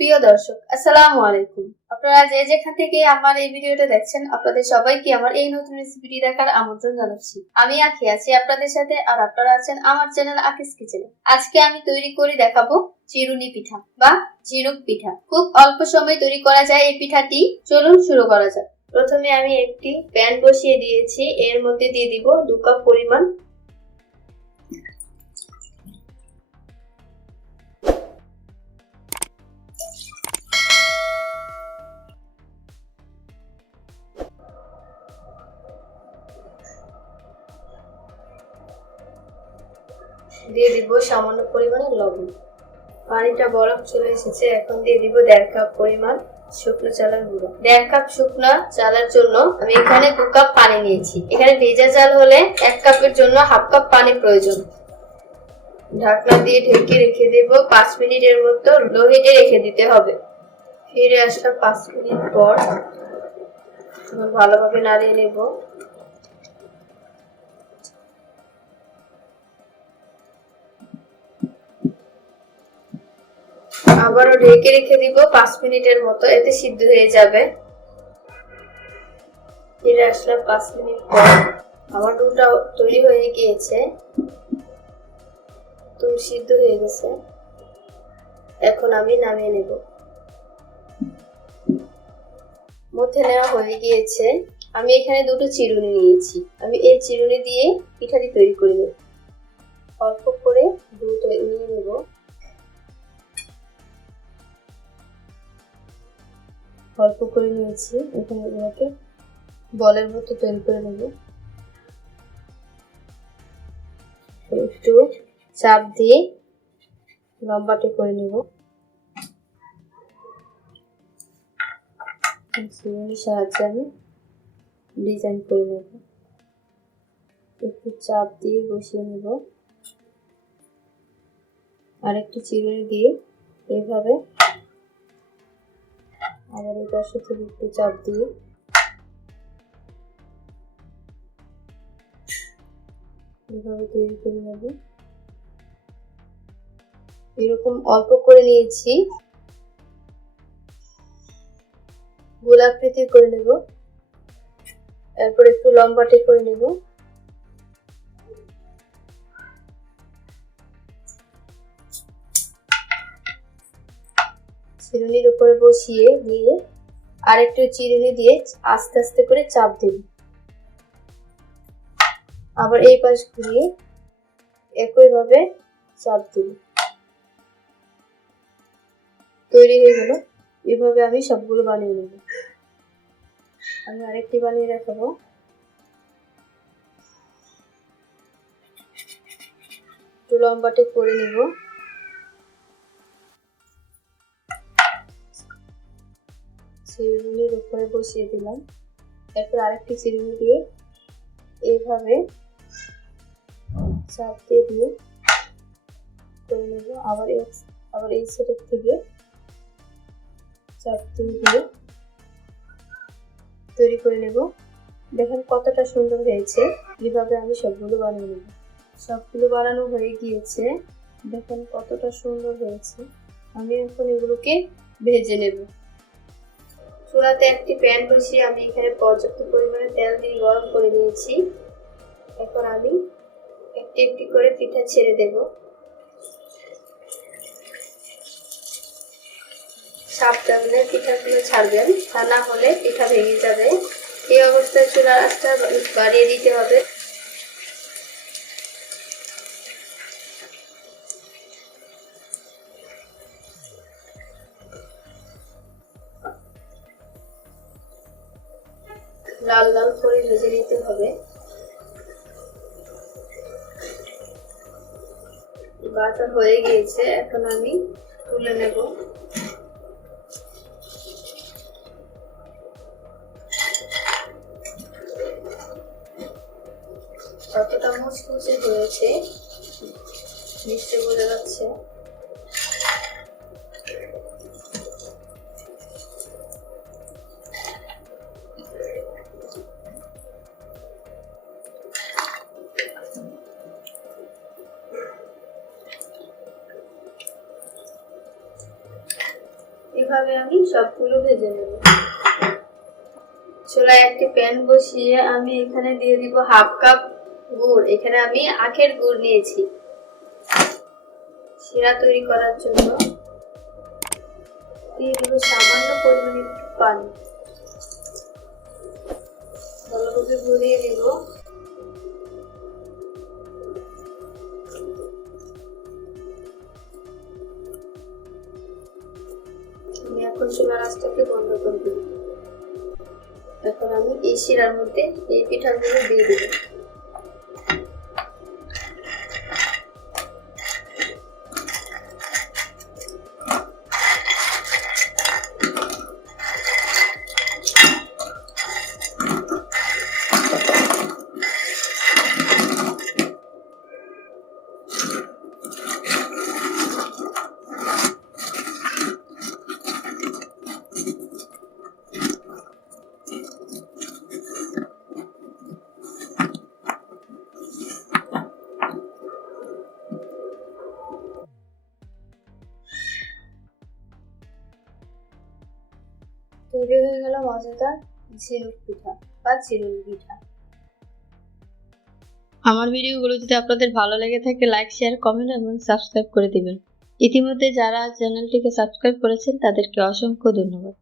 প্রিয় দর্শক, আসসালামু আলাইকুম। আপনারা যে যেখান থেকে আমার এই ভিডিওটা দেখছেন, আপনাদের সবাইকে আমার এই নতুন রেসিপিটি দেখার আমন্ত্রণ জানাচ্ছি। আমি আখি আছি আপনাদের সাথে আর আপনারা আছেন আমার চ্যানেল আকিস কিচেনে আজকে আমি তৈরি করে দেখাবো চিরুনি পিঠা বা ঝিনুক পিঠা। খুব অল্প সময় তৈরি করা যায় এই পিঠাটি। চলুন শুরু করা যাক। প্রথমে আমি একটি প্যান বসিয়ে দিয়েছি। এর মধ্যে দিয়ে দিব দু কাপ পরিমাণ দিয়ে দিব সামান্য পরিমাণে লবণ। পানিটা বরফ চলে এসেছে, এখন দিয়ে দিব দেড় কাপ পরিমাণ শুকনো চালের গুঁড়ো। দেড় কাপ শুকনো চালের জন্য আমি এখানে দু কাপ পানি নিয়েছি। এখানে ভেজা চাল হলে এক কাপের জন্য হাফ কাপ পানি প্রয়োজন। ঢাকনা দিয়ে ঢেকে রেখে দেব, পাঁচ মিনিটের মতো লো হিটে রেখে দিতে হবে। ফিরে আসলাম পাঁচ মিনিট পর ভালোভাবে নাড়িয়ে নেব। আবারও ঢেকে রেখে দিব, পাঁচ মিনিটের মতো, এতে সিদ্ধ হয়ে যাবে। ফিরে আসলাম পাঁচ মিনিট পর। আমার ডুটা তৈরি হয়ে গিয়েছে। তো সিদ্ধ হয়ে গেছে। এখন আমি নামিয়ে নেব। মধ্যে নেওয়া হয়ে গিয়েছে। আমি এখানে দুটো চিরুনি নিয়েছি। আমি এই চিরুনি দিয়ে পিঠাটি তৈরি করে অল্প করে দুধ নিয়ে নেব। অল্প করে নিয়েছি, এখানে এগুলোকে বলের মতো তৈরি করে নেব। একটু চাপ দিয়ে লম্বাটে করে নেব। সাহায্যে আমি ডিজাইন করে নেব। একটু চাপ দিয়ে বসিয়ে নেব। আরেকটি চিরুনি দিয়ে এইভাবে আবার এই পাশে থেকে একটু চাপ দিয়ে এভাবে তৈরি করে নেব। এরকম অল্প করে নিয়েছি। গোলাকৃতি করে নেব। এরপর একটু লম্বাটে করে নেব। চিরুনির উপরে বসিয়ে দিয়ে আরেকটু চিরুনি দিয়ে আস্তে আস্তে করে চাপ দেব আবার এই পাশ ঘুরিয়ে একইভাবে চাপ দেব তৈরি হয়ে গেল। এভাবে আমি সবগুলো বানিয়ে নেব। আমি আরেকটি বানিয়ে দেখাবো। একটু লম্বাটে করে নেব। চিরুনির উপরে বসিয়ে দিলাম। এরপর আরেকটি চিরুনি দিয়ে এইভাবে চাপ দিয়ে দিয়ে করে নেব। আবার আবার এই সাইডের থেকে চাপ দিয়ে দিয়ে তৈরি করে নেব। দেখেন কতটা সুন্দর হয়েছে। এইভাবে আমি সবগুলো বানিয়ে নেব। সবগুলো বানানো হয়ে গিয়েছে। দেখেন কতটা সুন্দর হয়েছে। আমি এখন এগুলোকে ভেজে নেব। চুলাতে একটি প্যান বসিয়ে আমি এখানে পর্যাপ্ত পরিমাণে তেল দিয়ে গরম করে নিয়েছি। এখন আমি একটি একটি করে পিঠা ছেড়ে দেব। সাবধানে পিঠাগুলো ছাড়বেন, তা না হলে পিঠা ভেঙে যাবে। এই অবস্থায় চুলার আঁচটা বাড়িয়ে দিতে হবে। লাল লাল করে ভেজে নিতে হবে। বাটা হয়ে গিয়েছে, এখন আমি তুলে নেব। কতটা মুচমুচে হয়েছে নিশ্চয় বোঝা যাচ্ছে। এভাবে আমি সবগুলো ভেজে নেব। চুলায় একটি প্যান বসিয়ে আমি এখানে দিয়ে দিব হাফ কাপ গুড়। এখানে আমি আখের গুড় নিয়েছি। শিরা তৈরি করার জন্য দিয়ে দিব সামান্য পরিমাণে পানি। ভালোভাবে ঘুরিয়ে দেব। আঁচটাকে বন্ধ করে দিই এখন আমি এই শিরার মধ্যে এই পিঠাগুলো দিয়ে দেব। তৈরি হয়ে গেল মজাদার ঝিনুক পিঠা বা চিরুনি পিঠা। আমার ভিডিওগুলো যদি আপনাদের ভালো লেগে থাকে লাইক শেয়ার কমেন্ট এবং সাবস্ক্রাইব করে দিবেন। ইতিমধ্যে যারা চ্যানেলটিকে সাবস্ক্রাইব করেছেন, তাদেরকে অসংখ্য ধন্যবাদ।